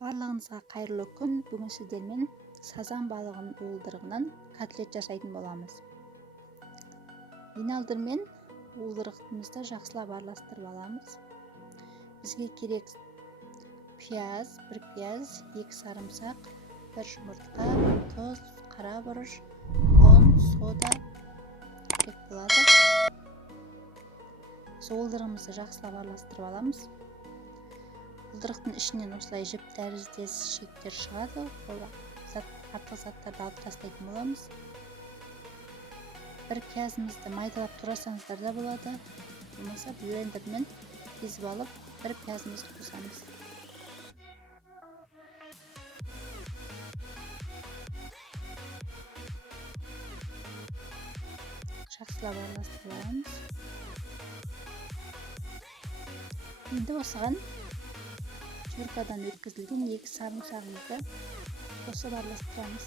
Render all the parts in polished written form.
Барлығыңызға қайырлы күн. Бүгін сіздермен сазан балығын уылдырығынан котлет жасайтын боламыз. Ең алдымен уылдырығымызды жақсылап араластырып аламыз. Бізге керек пияз, бір пияз, 2 сарымсақ, 1 жұмыртқа, тұз, қара бұрыш, ұн, сода керек болады. Уылдырығымызды жақсылап араластырып аламыз. Уылдырықтың ішінен осылай жіп тәріздес шектер шығады. Ол артық заттарды алып тастайтын боламыз. Бір пиязымызды майдалап турасаңыздар да болады. Болмаса блендермен езіп алып, бір пиязымызды қосамыз. Жақсылап араластырып аламыз. Енді осыған жұркадан өткізілген 2 сарымсағымызды қосып араластырамыз.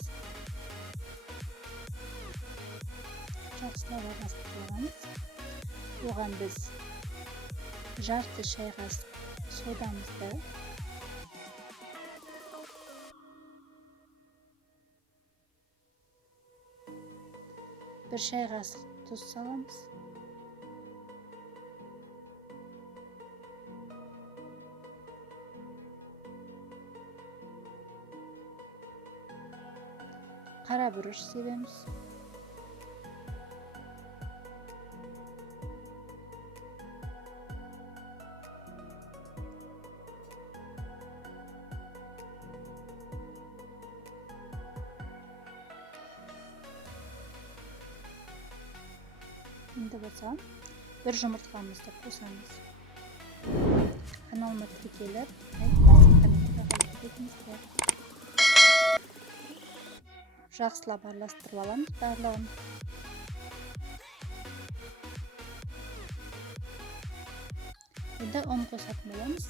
Жақсылап араластырып аламыз. Оған біз жарты шай қасық содамызды, 1 шай қасық тұз саламыз. Қара бұрыш себеміз. Енді болса, 1 жұмыртқамызды қосамыз. Каналыма тіркеліп, жақсылап араластырып аламыз барлығын. Енді ұн қосатын боламыз.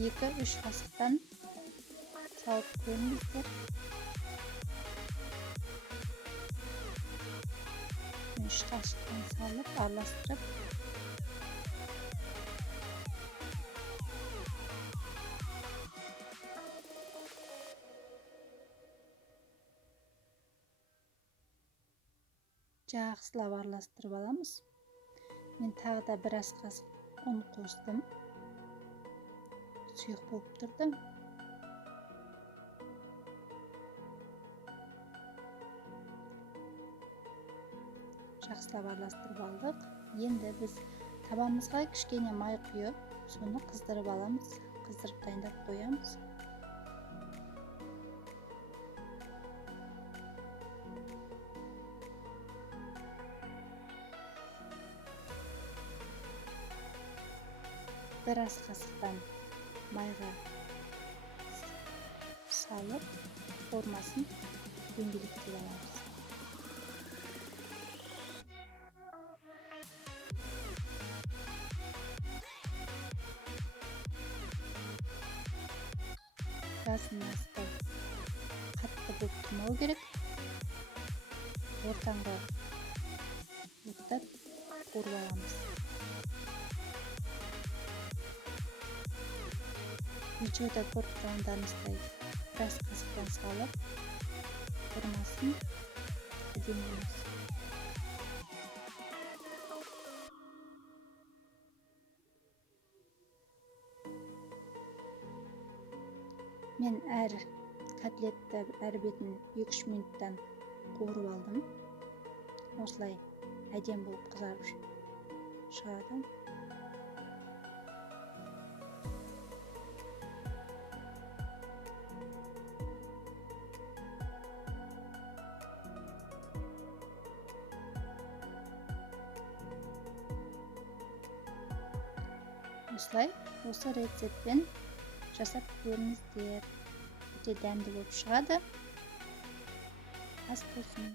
2-3 қасықтан салып көріңіздер. 3 қасықтан салып араластырып, жақсылап араластырып аламыз. Мен тағы да 1 ас қасық ұн қостым. Сұйық болып тұрды. Жақсылап араластырып алдық. Енді біз табамызға кішкене май құйып, соны қыздырып аламыз. Қыздырып дайындап қоямыз. Bir ас қасықтан майға салып, формасын дөңгелектеп аламыз. Газымызды қатты болып тұрмау керек. Ортаңғы оттап қуырып аламыз. Видеода көріп тұрғандарыңыздай 1 ас қасықтан салып, формасын әдемілейміз. Мен әр котлетті әр бетін 2-3 минуттан қуырып алдым. Осылай әдем болып қызарып шығады. Осылай, осы рецептпен жасап көріңіздер. Өте дәмді болып шығады. Ас болсын.